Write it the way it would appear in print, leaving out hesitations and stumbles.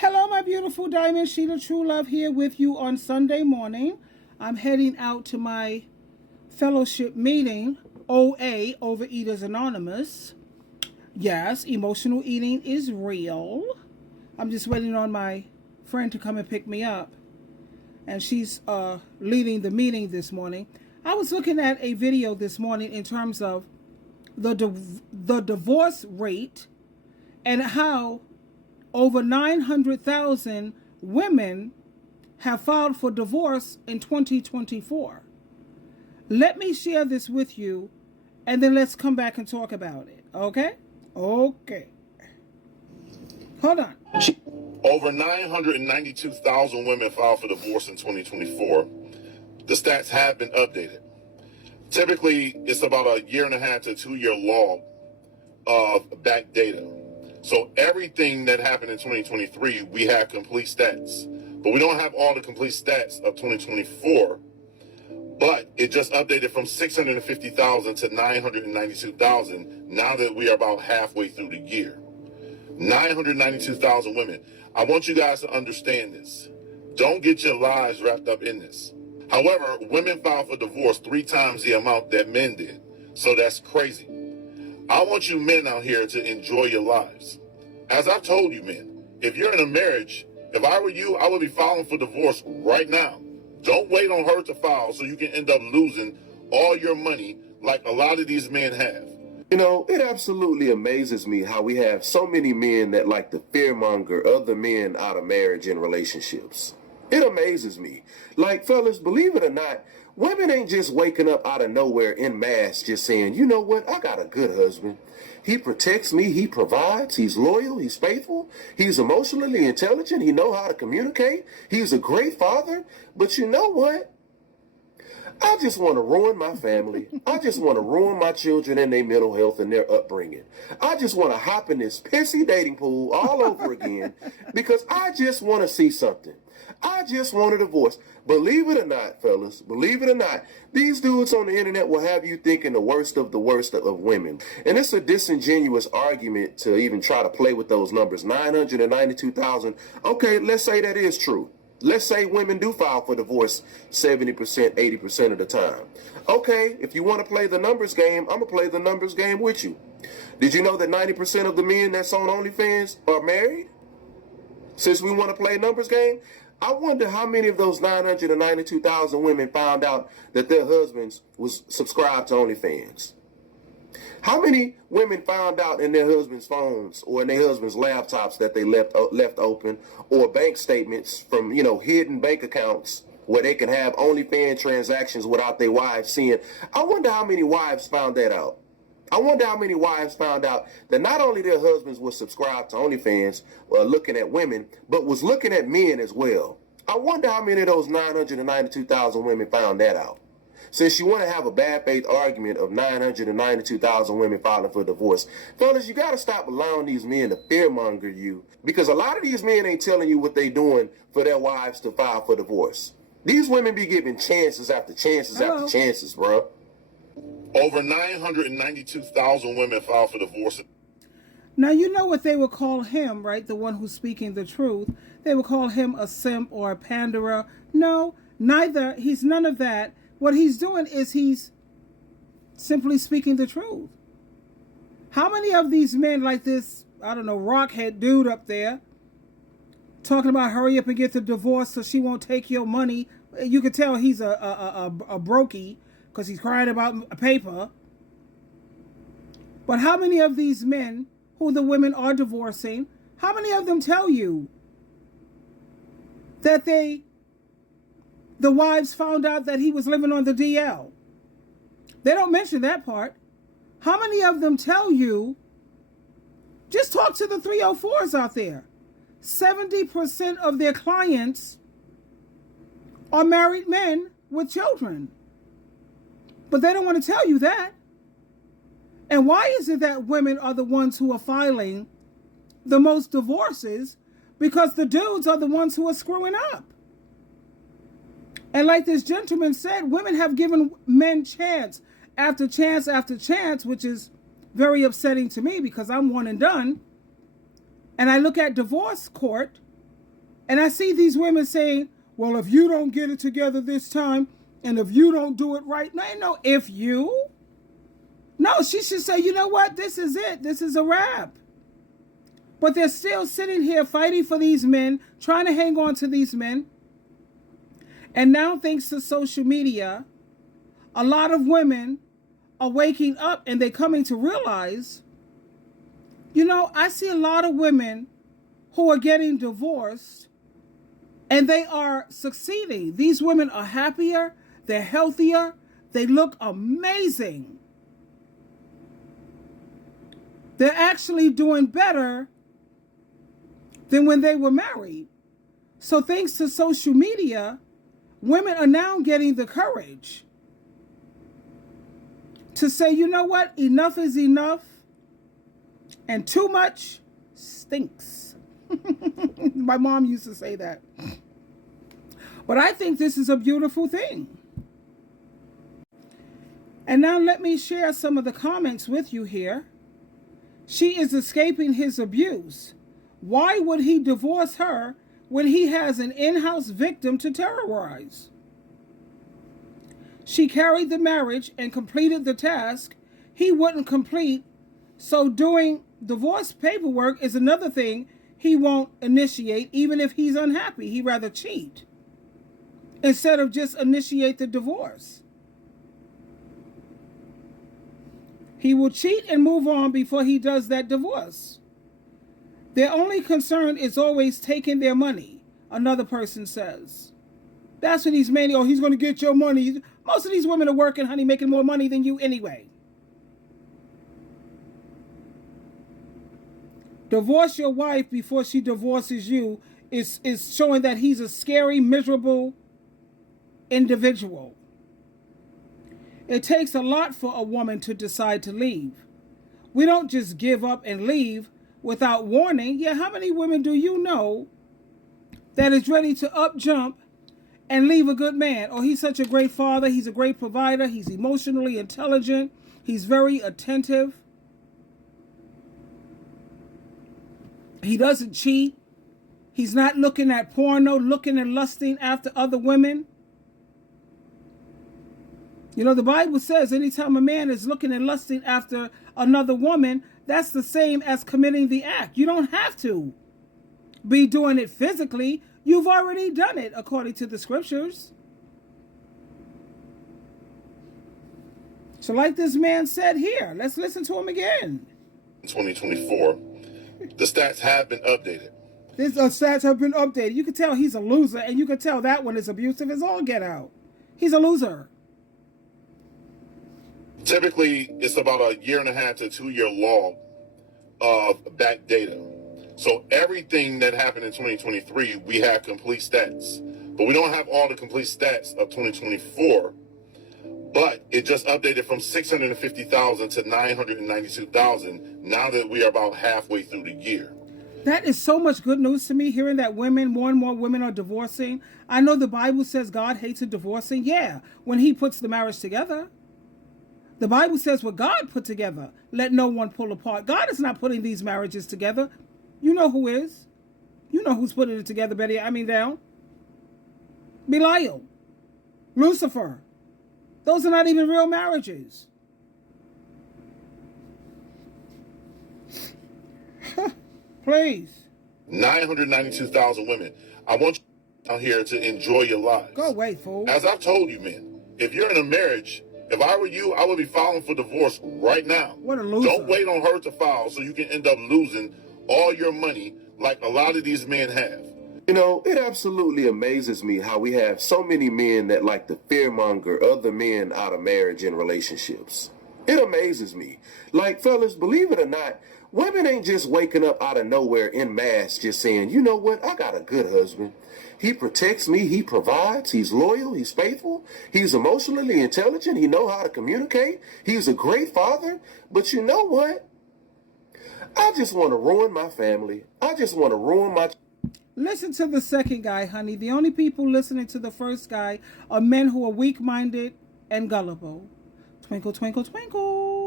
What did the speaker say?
Hello, my beautiful diamond. SheilaTruelove here with you on Sunday morning. I'm heading out to my fellowship meeting, OA, Overeaters Anonymous. Yes, emotional eating is real. I'm just waiting on my friend to come and pick me up. And she's leading the meeting this morning. I was looking at a video this morning in terms of the divorce rate and how over 900,000 women have filed for divorce in 2024. Let me share this with you, and then let's come back and talk about it, okay? Okay. Hold on. Over 992,000 women filed for divorce in 2024. The stats have been updated. Typically, it's about a 1.5 to 2 year log of back data. So everything that happened in 2023, we have complete stats. But we don't have all the complete stats of 2024. But it just updated from 650,000 to 992,000 now that we are about halfway through the year. 992,000 women. I want you guys to understand this. Don't get your lives wrapped up in this. However, women filed for divorce 3 times the amount that men did. So that's crazy. I want you men out here to enjoy your lives. As I've told you, men, if you're in a marriage, if I were you, I would be filing for divorce right now. Don't wait on her to file so you can end up losing all your money like a lot of these men have. You know, it absolutely amazes me how we have so many men that like to fearmonger other men out of marriage and relationships. It amazes me. Like, fellas, believe it or not, women ain't just waking up out of nowhere en masse just saying, you know what, I got a good husband. He protects me, he provides, he's loyal, he's faithful, he's emotionally intelligent, he knows how to communicate, he's a great father. But you know what? I just want to ruin my family. I just want to ruin my children and their mental health and their upbringing. I just want to hop in this pissy dating pool all over again because I just want to see something. I just want a divorce. Believe it or not, fellas, believe it or not, these dudes on the internet will have you thinking the worst of women. And it's a disingenuous argument to even try to play with those numbers. 992,000. Okay, let's say that is true. Let's say women do file for divorce 70%, 80% of the time. Okay, if you want to play the numbers game, I'm going to play the numbers game with you. Did you know that 90% of the men that's on OnlyFans are married? Since we want to play numbers game, I wonder how many of those 992,000 women found out that their husbands was subscribed to OnlyFans. How many women found out in their husband's phones or in their husband's laptops that they left open, or bank statements from, hidden bank accounts where they can have OnlyFans transactions without their wives seeing? I wonder how many wives found that out. I wonder how many wives found out that not only their husbands were subscribed to OnlyFans or looking at women, but was looking at men as well. I wonder how many of those 992,000 women found that out. Since you want to have a bad faith argument of 992,000 women filing for divorce, fellas, you got to stop allowing these men to fearmonger you, because a lot of these men ain't telling you what they doing for their wives to file for divorce. These women be giving chances after chances after chances, bro. Over 992,000 women filed for divorce. Now, you know what they would call him, right? The one who's speaking the truth. They would call him a simp or a panderer. No, neither. He's none of that. What he's doing is he's simply speaking the truth. How many of these men like this, I don't know, rockhead dude up there, talking about hurry up and get the divorce so she won't take your money? You can tell he's a brokey because he's crying about a paper. But how many of these men who the women are divorcing, how many of them tell you that the wives found out that he was living on the DL? They don't mention that part. How many of them tell you, just talk to the 304s out there, 70% of their clients are married men with children. But they don't want to tell you that. And why is it that women are the ones who are filing the most divorces? Because the dudes are the ones who are screwing up. And like this gentleman said, women have given men chance after chance after chance, which is very upsetting to me because I'm one and done. And I look at divorce court And I see these women saying, well, if you don't get it together this time, and if you don't do it right, no, if you. No, she should say, you know what? This is it. This is a wrap. But they're still sitting here fighting for these men, trying to hang on to these men. And now, thanks to social media, a lot of women are waking up and they're coming to realize, I see a lot of women who are getting divorced and they are succeeding. These women are happier, they're healthier, they look amazing. They're actually doing better than when they were married. So thanks to social media, women are now getting the courage to say, you know what, enough is enough, and too much stinks. My mom used to say that. But I think this is a beautiful thing. And now let me share some of the comments with you here. She is escaping his abuse. Why would he divorce her when he has an in-house victim to terrorize? She carried the marriage and completed the task he wouldn't complete, so doing divorce paperwork is another thing he won't initiate, even if he's unhappy. He'd rather cheat instead of just initiate the divorce. He will cheat and move on before he does that divorce. Their only concern is always taking their money, another person says. That's what he's meaning. Oh, he's going to get your money. Most of these women are working, honey, making more money than you anyway. Divorce your wife before she divorces you is showing that he's a scary, miserable individual. It takes a lot for a woman to decide to leave. We don't just give up and leave without warning. Yeah, how many women do you know that is ready to up jump and leave a good man? Oh, he's such a great father. He's a great provider. He's emotionally intelligent. He's very attentive. He doesn't cheat. He's not looking at porno, looking and lusting after other women. The Bible says anytime a man is looking and lusting after another woman, that's the same as committing the act. You don't have to be doing it physically. You've already done it according to the scriptures. So like this man said here, let's listen to him again. 2024, the stats have been updated. These stats have been updated. You can tell he's a loser, and you can tell that one is abusive as all get out. He's a loser. Typically, it's about a 1.5 to 2 year log of back data. So everything that happened in 2023, we have complete stats. But we don't have all the complete stats of 2024. But it just updated from 650,000 to 992,000 now that we are about halfway through the year. That is so much good news to me, hearing that more and more women are divorcing. I know the Bible says God hates a divorcing. Yeah, when he puts the marriage together. The Bible says what God put together, let no one pull apart. God is not putting these marriages together. You know who is. You know who's putting it together, Betty. Down. Belial. Lucifer. Those are not even real marriages. Please. 992,000 women. I want you out here to enjoy your lives. Go away, fool. As I've told you, man, if you're in a marriage, if I were you, I would be filing for divorce right now. What a loser. Don't wait on her to file so you can end up losing all your money like a lot of these men have. It absolutely amazes me how we have so many men that like to fearmonger other men out of marriage and relationships. It amazes me. Like, fellas, believe it or not, women ain't just waking up out of nowhere en masse just saying, you know what, I got a good husband. He protects me, he provides, he's loyal, he's faithful, he's emotionally intelligent, he knows how to communicate, he's a great father. But you know what? I just want to ruin my family. I just want to ruin my... Listen to the second guy, honey. The only people listening to the first guy are men who are weak-minded and gullible. Twinkle, twinkle, twinkle.